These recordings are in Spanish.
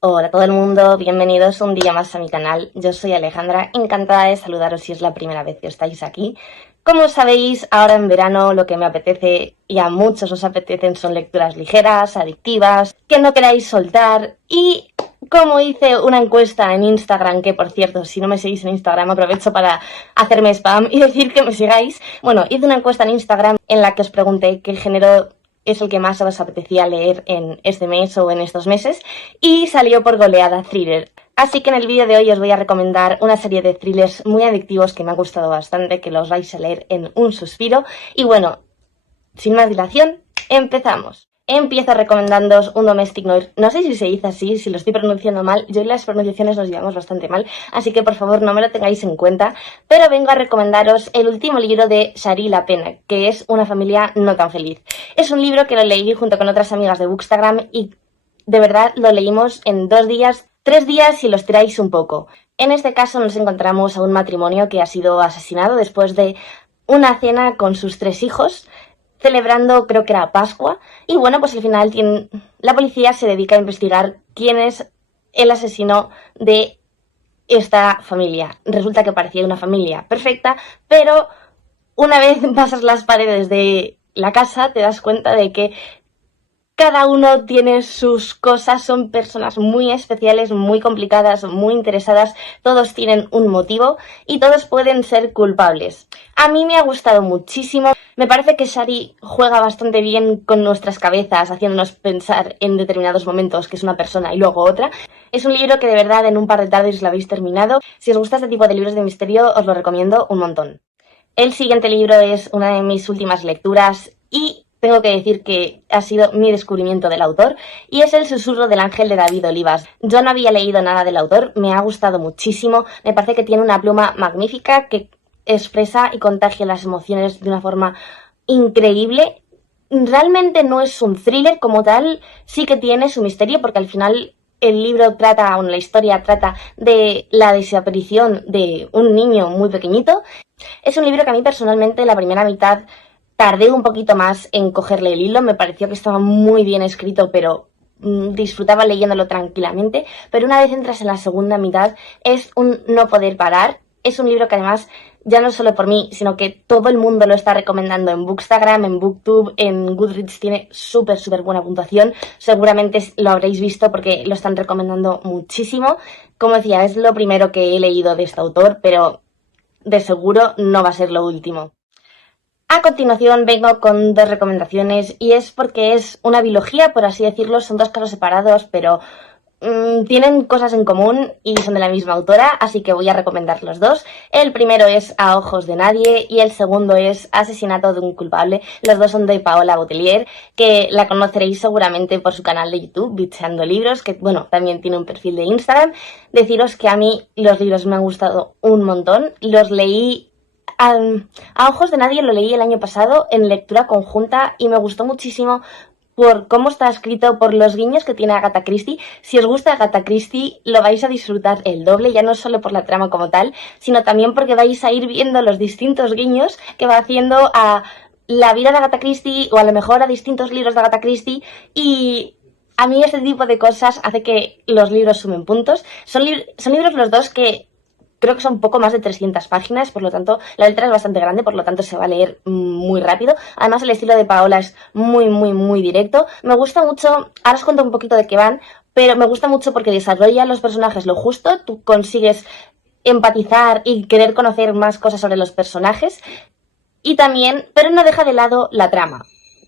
Hola a todo el mundo, bienvenidos un día más a mi canal. Yo soy Alejandra, encantada de saludaros si es la primera vez que estáis aquí. Como sabéis, ahora en verano lo que me apetece y a muchos os apetecen son lecturas ligeras, adictivas, que no queráis soltar. Y como hice una encuesta en Instagram, que por cierto, si no me seguís en Instagram aprovecho para hacerme spam y decir que me sigáis. Bueno, hice una encuesta en Instagram en la que os pregunté qué género es el que más os apetecía leer en este mes o en estos meses, y salió por goleada thriller. Así que en el vídeo de hoy os voy a recomendar una serie de thrillers muy adictivos que me ha gustado bastante, que los vais a leer en un suspiro. Y bueno, sin más dilación, empezamos. Empiezo recomendándoos un Domestic Noir. No sé si se dice así, si lo estoy pronunciando mal. Yo y las pronunciaciones nos llevamos bastante mal, así que por favor no me lo tengáis en cuenta. Pero vengo a recomendaros el último libro de Shari La Pena, que es Una familia no tan feliz. Es un libro que lo leí junto con otras amigas de Bookstagram y de verdad lo leímos en 2 días, 3 días si los tiráis un poco. En este caso nos encontramos a un matrimonio que ha sido asesinado después de una cena con sus 3 hijos, celebrando, creo que era Pascua, y bueno, pues al final la policía se dedica a investigar quién es el asesino de esta familia. Resulta que parecía una familia perfecta, pero una vez pasas las paredes de la casa te das cuenta de que cada uno tiene sus cosas, son personas muy especiales, muy complicadas, muy interesadas, todos tienen un motivo y todos pueden ser culpables. A mí me ha gustado muchísimo, me parece que Shari juega bastante bien con nuestras cabezas, haciéndonos pensar en determinados momentos que es una persona y luego otra. Es un libro que de verdad en un par de tardes lo habéis terminado. Si os gusta este tipo de libros de misterio os lo recomiendo un montón. El siguiente libro es una de mis últimas lecturas y tengo que decir que ha sido mi descubrimiento del autor, y es El susurro del ángel de David Olivas. Yo no había leído nada del autor, me ha gustado muchísimo, me parece que tiene una pluma magnífica que expresa y contagia las emociones de una forma increíble. Realmente no es un thriller como tal, sí que tiene su misterio porque al final el libro trata, bueno, la historia trata de la desaparición de un niño muy pequeñito. Es un libro que a mí personalmente la primera mitad tardé un poquito más en cogerle el hilo, me pareció que estaba muy bien escrito, pero disfrutaba leyéndolo tranquilamente, pero una vez entras en la segunda mitad es un no poder parar. Es un libro que además, ya no solo por mí, sino que todo el mundo lo está recomendando en Bookstagram, en Booktube, en Goodreads, tiene súper buena puntuación. Seguramente lo habréis visto porque lo están recomendando muchísimo. Como decía, es lo primero que he leído de este autor, pero de seguro no va a ser lo último. A continuación vengo con 2 recomendaciones y es porque es una biología, por así decirlo, son 2 casos separados, pero tienen cosas en común y son de la misma autora, así que voy a recomendar los 2. El primero es A ojos de nadie y el segundo es Asesinato de un culpable. Los 2 son de Paola Botellier, que la conoceréis seguramente por su canal de YouTube, Bicheando Libros, que bueno, también tiene un perfil de Instagram. Deciros que a mí los libros me han gustado un montón, los leí a ojos de nadie, lo leí el año pasado en lectura conjunta y me gustó muchísimo por cómo está escrito, por los guiños que tiene Agatha Christie. Si os gusta Agatha Christie, lo vais a disfrutar el doble, ya no solo por la trama como tal, sino también porque vais a ir viendo los distintos guiños que va haciendo a la vida de Agatha Christie o a lo mejor a distintos libros de Agatha Christie, y a mí este tipo de cosas hace que los libros sumen puntos. Son libros los 2 que creo que son poco más de 300 páginas, por lo tanto la letra es bastante grande, por lo tanto se va a leer muy rápido. Además el estilo de Paola es muy directo. Me gusta mucho, ahora os cuento un poquito de qué van, pero me gusta mucho porque desarrolla los personajes lo justo, tú consigues empatizar y querer conocer más cosas sobre los personajes, y también, pero no deja de lado la trama,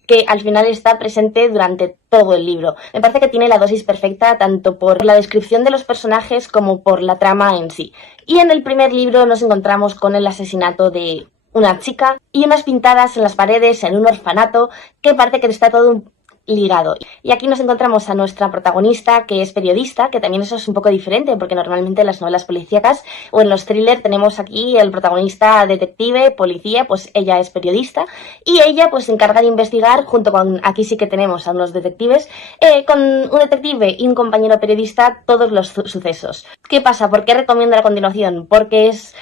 que al final está presente durante todo el libro. Me parece que tiene la dosis perfecta tanto por la descripción de los personajes como por la trama en sí. Y en el primer libro nos encontramos con el asesinato de una chica y unas pintadas en las paredes en un orfanato que parece que está todo ligado. Y aquí nos encontramos a nuestra protagonista, que es periodista, que también eso es un poco diferente, porque normalmente en las novelas policíacas o en los thrillers tenemos aquí el protagonista detective, policía, pues ella es periodista, y ella pues se encarga de investigar junto con, aquí sí que tenemos a unos detectives, con un detective y un compañero periodista, todos los sucesos. ¿Qué pasa? ¿Por qué recomiendo a continuación? Porque es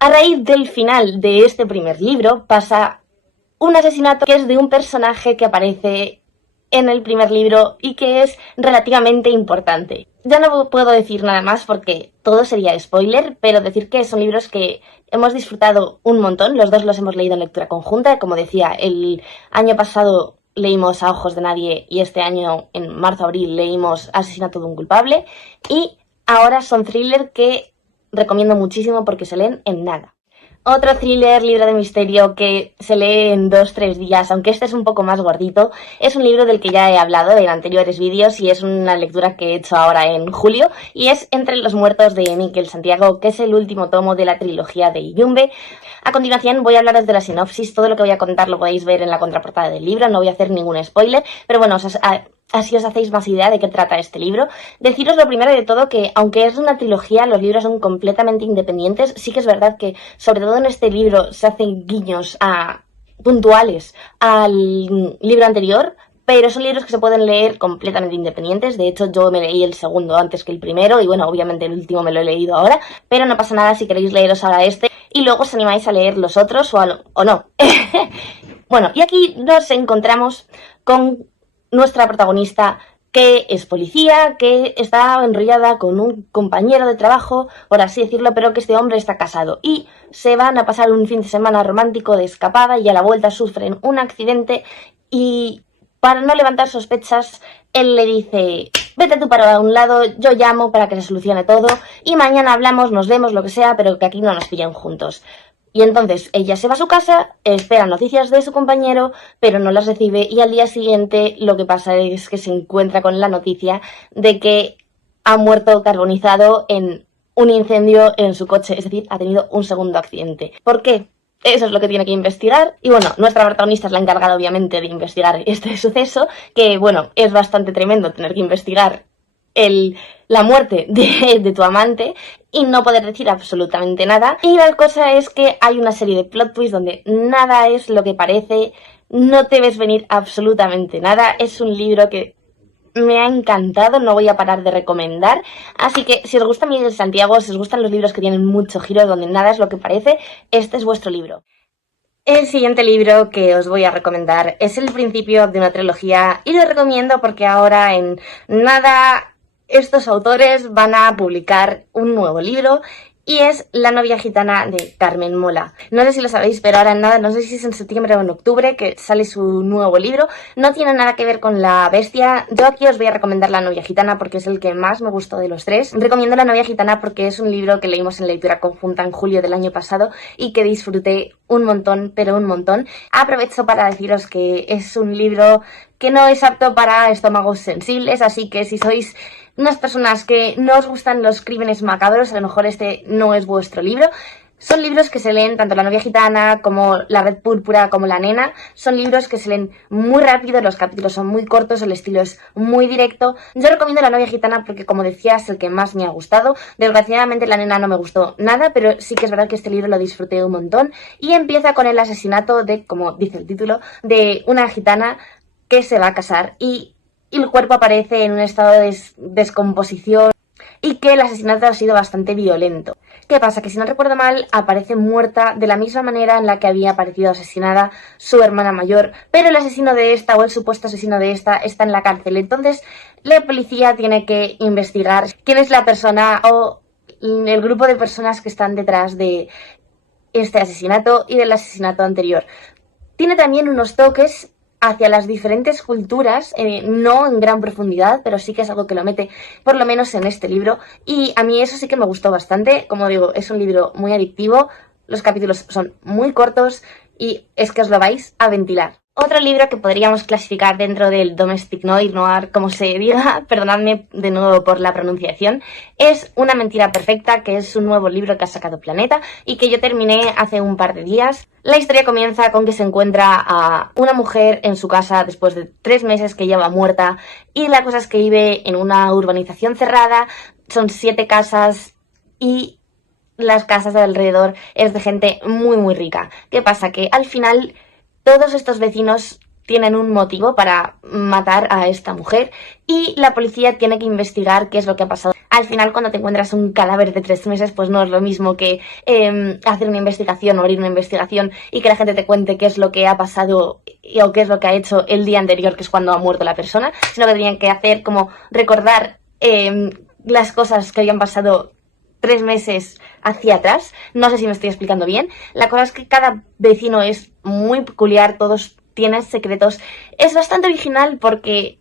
a raíz del final de este primer libro pasa un asesinato que es de un personaje que aparece en el primer libro y que es relativamente importante. Ya no puedo decir nada más porque todo sería spoiler, pero decir que son libros que hemos disfrutado un montón. Los dos los hemos leído en lectura conjunta. Como decía, el año pasado leímos A ojos de nadie y este año, en marzo-abril, leímos Asesinato de un culpable. Y ahora son thriller que recomiendo muchísimo porque se leen en nada. Otro thriller, libro de misterio que se lee en 2-3 días, aunque este es un poco más gordito, es un libro del que ya he hablado en anteriores vídeos y es una lectura que he hecho ahora en julio y es Entre los muertos de Miquel Santiago, que es el último tomo de la trilogía de Iyumbe. A continuación voy a hablaros de la sinopsis, todo lo que voy a contar lo podéis ver en la contraportada del libro, no voy a hacer ningún spoiler, pero bueno, así os hacéis más idea de qué trata este libro. Deciros lo primero de todo que, aunque es una trilogía, los libros son completamente independientes. Sí que es verdad que, sobre todo en este libro, se hacen guiños puntuales al libro anterior, pero son libros que se pueden leer completamente independientes. De hecho, yo me leí el segundo antes que el primero y bueno, obviamente el último me lo he leído ahora, pero no pasa nada si queréis leeros ahora este y luego os animáis a leer los otros o no. Bueno, y aquí nos encontramos con nuestra protagonista, que es policía, que está enrollada con un compañero de trabajo, por así decirlo, pero que este hombre está casado y se van a pasar un fin de semana romántico de escapada y a la vuelta sufren un accidente y para no levantar sospechas él le dice: vete tú para un lado, yo llamo para que se solucione todo y mañana hablamos, nos vemos, lo que sea, pero que aquí no nos pillen juntos. Y entonces ella se va a su casa, espera noticias de su compañero, pero no las recibe y al día siguiente lo que pasa es que se encuentra con la noticia de que ha muerto carbonizado en un incendio en su coche, es decir, ha tenido un segundo accidente. ¿Por qué? Eso es lo que tiene que investigar. Y bueno, nuestra protagonista es la encargada obviamente de investigar este suceso, que bueno, es bastante tremendo tener que investigar la muerte de tu amante y no poder decir absolutamente nada. Y la cosa es que hay una serie de plot twists donde nada es lo que parece, no te ves venir absolutamente nada. Es un libro que me ha encantado, no voy a parar de recomendar. Así que si os gusta Miquel Santiago, si os gustan los libros que tienen mucho giro, donde nada es lo que parece, este es vuestro libro. El siguiente libro que os voy a recomendar es el principio de una trilogía y lo recomiendo porque ahora en nada estos autores van a publicar un nuevo libro y es La novia gitana de Carmen Mola. No sé si lo sabéis, pero ahora en nada, no sé si es en septiembre o en octubre que sale su nuevo libro. No tiene nada que ver con La bestia. Yo aquí os voy a recomendar La novia gitana porque es el que más me gustó de los tres. Recomiendo La novia gitana porque es un libro que leímos en lectura conjunta en julio del año pasado y que disfruté un montón, pero un montón. Aprovecho para deciros que es un libro que no es apto para estómagos sensibles, así que si sois unas personas que no os gustan los crímenes macabros, a lo mejor este no es vuestro libro. Son libros que se leen, tanto La novia gitana como La red púrpura como La nena, son libros que se leen muy rápido, los capítulos son muy cortos, el estilo es muy directo. Yo recomiendo La novia gitana porque, como decía, es el que más me ha gustado. Desgraciadamente La nena no me gustó nada, pero sí que es verdad que este libro lo disfruté un montón. Y empieza con el asesinato de, como dice el título, de una gitana que se va a casar y el cuerpo aparece en un estado de descomposición y que el asesinato ha sido bastante violento. ¿Qué pasa? Que si no recuerdo mal, aparece muerta de la misma manera en la que había aparecido asesinada su hermana mayor, pero el asesino de esta, o el supuesto asesino de esta, está en la cárcel. Entonces, la policía tiene que investigar quién es la persona o el grupo de personas que están detrás de este asesinato y del asesinato anterior. Tiene también unos toques hacia las diferentes culturas, no en gran profundidad, pero sí que es algo que lo mete, por lo menos en este libro, y a mí eso sí que me gustó bastante. Como digo, es un libro muy adictivo, los capítulos son muy cortos y es que os lo vais a ventilar. Otro libro que podríamos clasificar dentro del domestic noir, como se diga, perdonadme de nuevo por la pronunciación, es Una mentira perfecta, que es un nuevo libro que ha sacado Planeta y que yo terminé hace un par de días. La historia comienza con que se encuentra a una mujer en su casa después de 3 meses que lleva muerta y la cosa es que vive en una urbanización cerrada, son 7 casas y las casas de alrededor es de gente muy muy rica. ¿Qué pasa? Que al final todos estos vecinos tienen un motivo para matar a esta mujer y la policía tiene que investigar qué es lo que ha pasado. al final cuando te encuentras un cadáver de 3 meses, pues no es lo mismo que hacer una investigación o abrir una investigación y que la gente te cuente qué es lo que ha pasado o qué es lo que ha hecho el día anterior, que es cuando ha muerto la persona, sino que tenían que hacer como recordar las cosas que habían pasado 3 meses hacia atrás. No sé si me estoy explicando bien. La cosa es que cada vecino es muy peculiar, todos tienen secretos. Es bastante original porque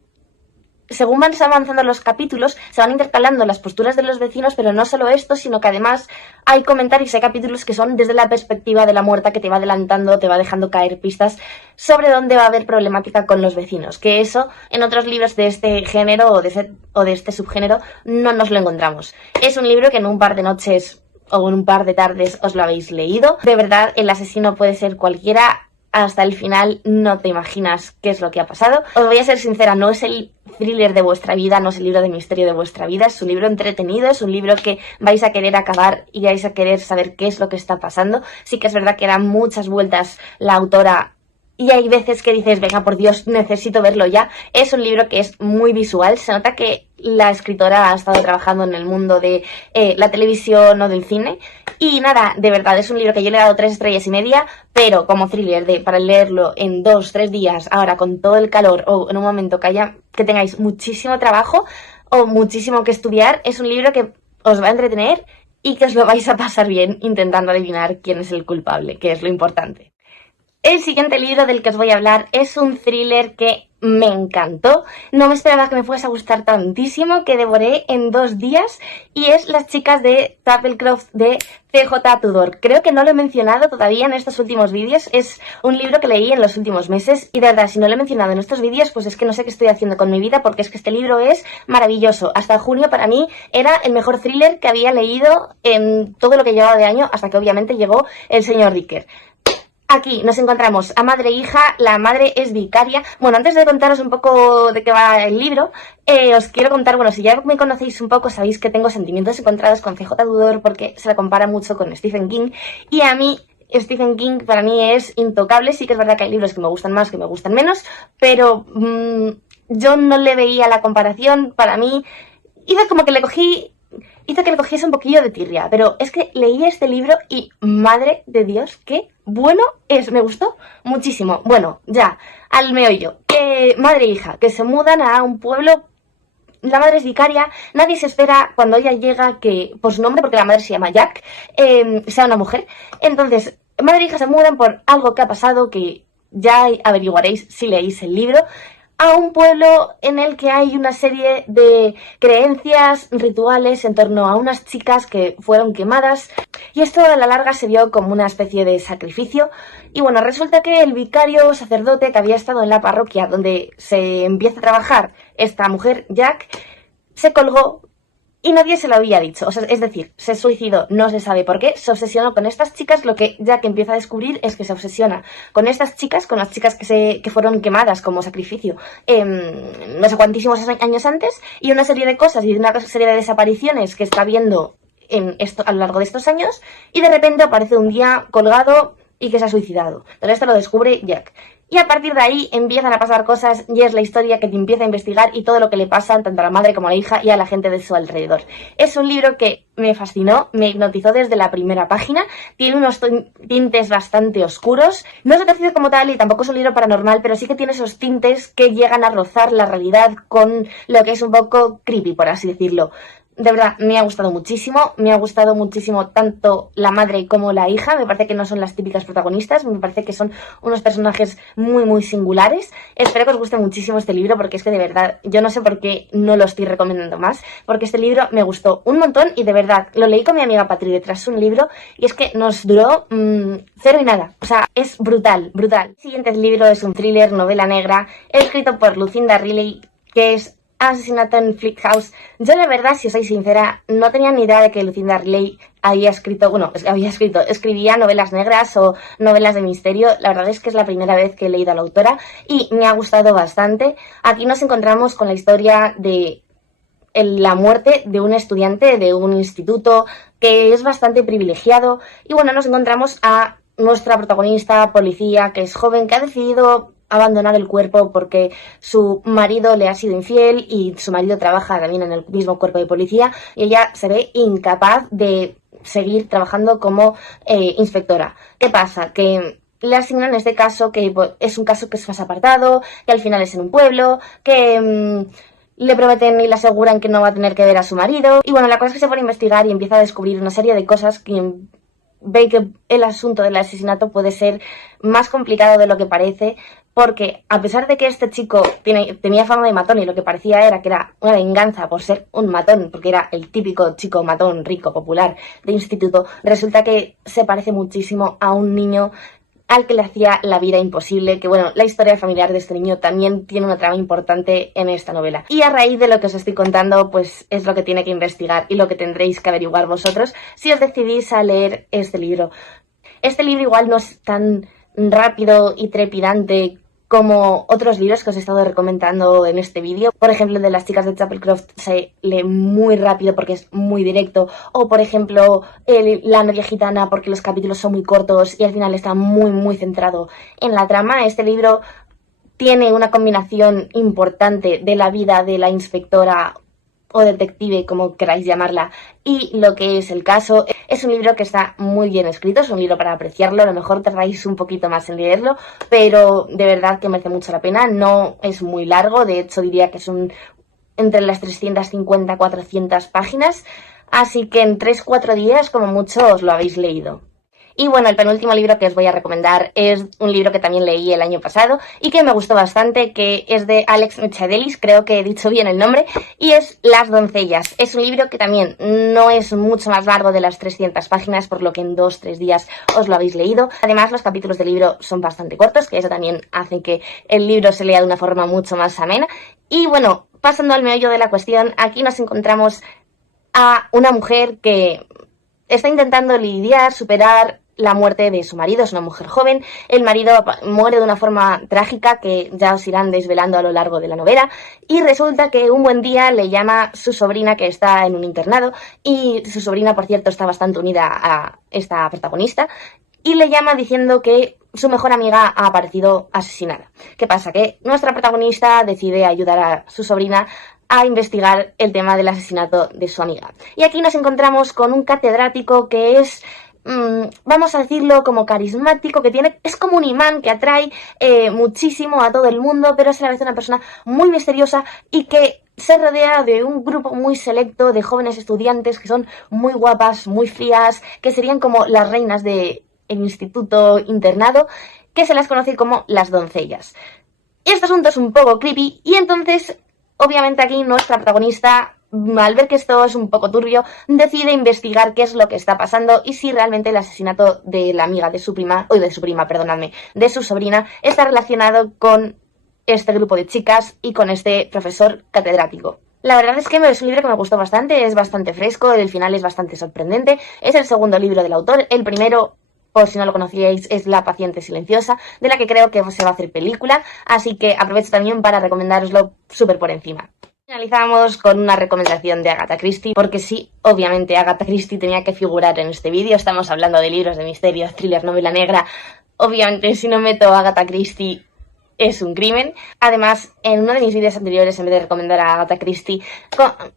según van avanzando los capítulos, se van intercalando las posturas de los vecinos, pero no solo esto, sino que además hay comentarios, hay capítulos que son desde la perspectiva de la muerta, que te va adelantando, te va dejando caer pistas sobre dónde va a haber problemática con los vecinos, que eso en otros libros de este género o de este subgénero no nos lo encontramos. Es un libro que en un par de noches o en un par de tardes os lo habéis leído. De verdad, el asesino puede ser cualquiera. Hasta el final no te imaginas qué es lo que ha pasado. Os voy a ser sincera, no es el thriller de vuestra vida, no es el libro de misterio de vuestra vida, es un libro entretenido, es un libro que vais a querer acabar y vais a querer saber qué es lo que está pasando. Sí que es verdad que da muchas vueltas la autora y hay veces que dices, venga, por Dios, necesito verlo ya. Es un libro que es muy visual, se nota que la escritora ha estado trabajando en el mundo de la televisión o del cine. Y nada, de verdad, es un libro que yo le he dado 3 estrellas y media, pero como thriller para leerlo en 2-3 días, ahora con todo el calor o en un momento que tengáis muchísimo trabajo o muchísimo que estudiar, es un libro que os va a entretener y que os lo vais a pasar bien intentando adivinar quién es el culpable, que es lo importante. El siguiente libro del que os voy a hablar es un thriller que me encantó. No me esperaba que me fuese a gustar tantísimo, que devoré en 2 días, y es Las chicas de Taplecroft de CJ Tudor. Creo que no lo he mencionado todavía en estos últimos vídeos. Es un libro que leí en los últimos meses y de verdad, si no lo he mencionado en estos vídeos, pues es que no sé qué estoy haciendo con mi vida, porque es que este libro es maravilloso. Hasta junio para mí era el mejor thriller que había leído en todo lo que llevaba de año, hasta que obviamente llegó El señor Dicker. Aquí nos encontramos a madre e hija, la madre es vicaria. Bueno, antes de contaros un poco de qué va el libro, os quiero contar, bueno, si ya me conocéis un poco, sabéis que tengo sentimientos encontrados con CJ Tudor porque se la compara mucho con Stephen King, y a mí Stephen King para mí es intocable. Sí que es verdad que hay libros que me gustan más, que me gustan menos, pero yo no le veía la comparación. Para mí hizo que le cogiese un poquillo de tirria, pero es que leí este libro y madre de Dios, qué bueno es, me gustó muchísimo. Bueno, ya, al meollo, madre e hija, que se mudan a un pueblo. La madre es vicaria, nadie se espera cuando ella llega que, por su nombre, porque la madre se llama Jack, sea una mujer. Entonces, madre e hija se mudan por algo que ha pasado, que ya averiguaréis si leéis el libro, a un pueblo en el que hay una serie de creencias, rituales en torno a unas chicas que fueron quemadas, y esto a la larga se vio como una especie de sacrificio. Y bueno, resulta que el vicario sacerdote que había estado en la parroquia donde se empieza a trabajar esta mujer, Jack, se colgó y nadie se lo había dicho. O sea, es decir, se suicidó, no se sabe por qué, se obsesionó con estas chicas. Lo que Jack empieza a descubrir es que se obsesiona con estas chicas, con las chicas que fueron quemadas como sacrificio no sé cuantísimos años antes, y una serie de cosas y una serie de desapariciones que está viendo a lo largo de estos años, y de repente aparece un día colgado y que se ha suicidado. Entonces esto lo descubre Jack. Y a partir de ahí empiezan a pasar cosas y es la historia que te empieza a investigar y todo lo que le pasa tanto a la madre como a la hija y a la gente de su alrededor. Es un libro que me fascinó, me hipnotizó desde la primera página, tiene unos tintes bastante oscuros, no es retorcido como tal y tampoco es un libro paranormal, pero sí que tiene esos tintes que llegan a rozar la realidad con lo que es un poco creepy, por así decirlo. De verdad, me ha gustado muchísimo tanto la madre como la hija. Me parece que no son las típicas protagonistas, me parece que son unos personajes muy muy singulares. Espero que os guste muchísimo este libro, porque es que de verdad, yo no sé por qué no lo estoy recomendando más, porque este libro me gustó un montón y de verdad, lo leí con mi amiga Patri detrás un libro y es que nos duró cero y nada. O sea, es brutal, brutal. El siguiente libro es un thriller, novela negra, escrito por Lucinda Riley, que es Asesinato en Fleet House. Yo la verdad, si os soy sincera, no tenía ni idea de que Lucinda Riley escribía novelas negras o novelas de misterio. La verdad es que es la primera vez que he leído a la autora y me ha gustado bastante. Aquí nos encontramos con la historia de la muerte de un estudiante de un instituto que es bastante privilegiado, y bueno, nos encontramos a nuestra protagonista policía, que es joven, que ha decidido abandonar el cuerpo porque su marido le ha sido infiel y su marido trabaja también en el mismo cuerpo de policía y ella se ve incapaz de seguir trabajando como inspectora. ¿Qué pasa? Que le asignan este caso, que es un caso que es más apartado, que al final es en un pueblo, que le prometen y le aseguran que no va a tener que ver a su marido. Y bueno, la cosa es que se pone a investigar y empieza a descubrir una serie de cosas que ve que el asunto del asesinato puede ser más complicado de lo que parece, porque a pesar de que este chico tenía fama de matón y lo que parecía era que era una venganza por ser un matón, porque era el típico chico matón rico, popular de instituto, resulta que se parece muchísimo a un niño al que le hacía la vida imposible, que bueno, la historia familiar de este niño también tiene una trama importante en esta novela. Y a raíz de lo que os estoy contando, pues es lo que tiene que investigar y lo que tendréis que averiguar vosotros si os decidís a leer este libro. Este libro igual no es tan rápido y trepidante como otros libros que os he estado recomendando en este vídeo. Por ejemplo, el de las chicas de Chapelcroft se lee muy rápido porque es muy directo. O, por ejemplo, La novia gitana, porque los capítulos son muy cortos y al final está muy centrado en la trama. Este libro tiene una combinación importante de la vida de la inspectora o detective, como queráis llamarla, y lo que es el caso. Es un libro que está muy bien escrito, es un libro para apreciarlo, a lo mejor tardáis un poquito más en leerlo, pero de verdad que merece mucho la pena. No es muy largo, de hecho diría que son entre las 350 y 400 páginas, así que en 3-4 días como mucho os lo habéis leído. Y bueno, el penúltimo libro que os voy a recomendar es un libro que también leí el año pasado y que me gustó bastante, que es de Alex Michaelis, creo que he dicho bien el nombre, y es Las doncellas. Es un libro que también no es mucho más largo de las 300 páginas, por lo que en 2-3 días os lo habéis leído. Además, los capítulos del libro son bastante cortos, que eso también hace que el libro se lea de una forma mucho más amena. Y bueno, pasando al meollo de la cuestión, aquí nos encontramos a una mujer que está intentando lidiar, superar la muerte de su marido. Es una mujer joven, el marido muere de una forma trágica que ya os irán desvelando a lo largo de la novela, y resulta que un buen día le llama su sobrina, que está en un internado, y su sobrina, por cierto, está bastante unida a esta protagonista, y le llama diciendo que su mejor amiga ha aparecido asesinada. ¿Qué pasa? Que nuestra protagonista decide ayudar a su sobrina a investigar el tema del asesinato de su amiga. Y aquí nos encontramos con un catedrático que es, vamos a decirlo, como carismático, que es como un imán que atrae muchísimo a todo el mundo, pero es a la vez una persona muy misteriosa y que se rodea de un grupo muy selecto de jóvenes estudiantes que son muy guapas, muy frías, que serían como las reinas del instituto internado, que se las conoce como las doncellas. Este asunto es un poco creepy y entonces, obviamente aquí nuestra protagonista, al ver que esto es un poco turbio, decide investigar qué es lo que está pasando y si realmente el asesinato de la amiga de su prima, de su sobrina, está relacionado con este grupo de chicas y con este profesor catedrático. La verdad es que es un libro que me gustó bastante, es bastante fresco, el final es bastante sorprendente. Es el segundo libro del autor. El primero, por si no lo conocíais, es La paciente silenciosa, de la que creo que se va a hacer película, así que aprovecho también para recomendároslo súper por encima. Finalizamos con una recomendación de Agatha Christie, porque sí, obviamente Agatha Christie tenía que figurar en este vídeo. Estamos hablando de libros de misterio, thriller, novela negra. Obviamente, si no meto a Agatha Christie, es un crimen. Además, en uno de mis vídeos anteriores, en vez de recomendar a Agatha Christie,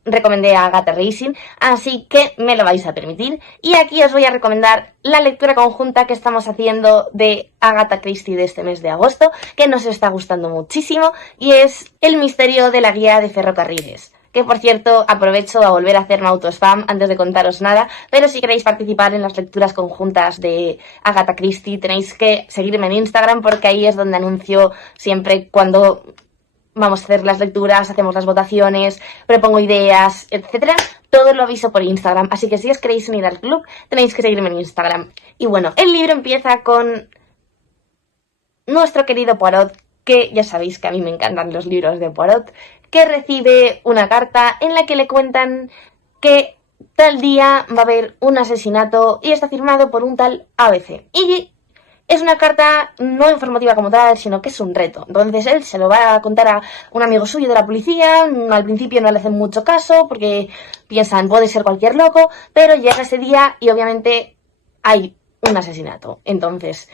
recomendé a Agatha Racing, así que me lo vais a permitir. Y aquí os voy a recomendar la lectura conjunta que estamos haciendo de Agatha Christie de este mes de agosto, que nos está gustando muchísimo, y es El misterio de la guía de ferrocarriles. Que, por cierto, aprovecho a volver a hacerme auto-spam antes de contaros nada, pero si queréis participar en las lecturas conjuntas de Agatha Christie tenéis que seguirme en Instagram, porque ahí es donde anuncio siempre cuando vamos a hacer las lecturas, hacemos las votaciones, propongo ideas, etcétera. Todo lo aviso por Instagram, así que si os queréis unir al club tenéis que seguirme en Instagram. Y bueno, el libro empieza con nuestro querido Poirot, que ya sabéis que a mí me encantan los libros de Poirot, que recibe una carta en la que le cuentan que tal día va a haber un asesinato y está firmado por un tal ABC. Y es una carta no informativa como tal, sino que es un reto. Entonces él se lo va a contar a un amigo suyo de la policía. Al principio no le hacen mucho caso porque piensan puede ser cualquier loco, pero llega ese día y obviamente hay un asesinato. Entonces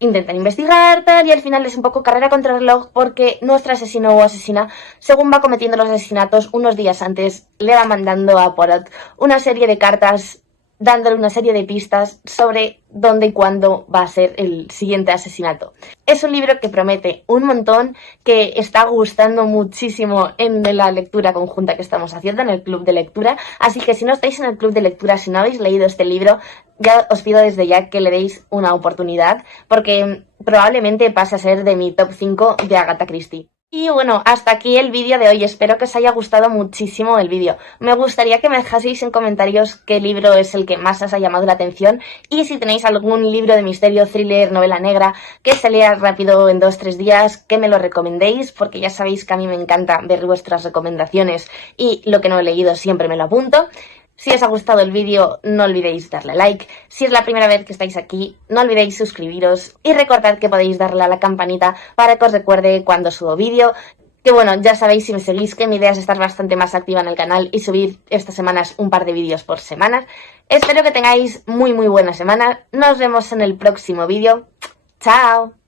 intentan investigar, tal, y al final es un poco carrera contra el reloj porque nuestro asesino o asesina, según va cometiendo los asesinatos, unos días antes le va mandando a Poirot una serie de cartas dándole una serie de pistas sobre dónde y cuándo va a ser el siguiente asesinato. Es un libro que promete un montón, que está gustando muchísimo en la lectura conjunta que estamos haciendo en el club de lectura, así que si no estáis en el club de lectura, si no habéis leído este libro, ya os pido desde ya que le deis una oportunidad, porque probablemente pase a ser de mi top 5 de Agatha Christie. Y bueno, hasta aquí el vídeo de hoy. Espero que os haya gustado muchísimo el vídeo. Me gustaría que me dejaseis en comentarios qué libro es el que más os ha llamado la atención y si tenéis algún libro de misterio, thriller, novela negra que se lea rápido en 2-3 días, que me lo recomendéis, porque ya sabéis que a mí me encanta ver vuestras recomendaciones y lo que no he leído siempre me lo apunto. Si os ha gustado el vídeo, no olvidéis darle like. Si es la primera vez que estáis aquí, no olvidéis suscribiros y recordad que podéis darle a la campanita para que os recuerde cuando subo vídeo. Que bueno, ya sabéis, si me seguís, que mi idea es estar bastante más activa en el canal y subir estas semanas un par de vídeos por semana. Espero que tengáis muy buena semana. Nos vemos en el próximo vídeo. ¡Chao!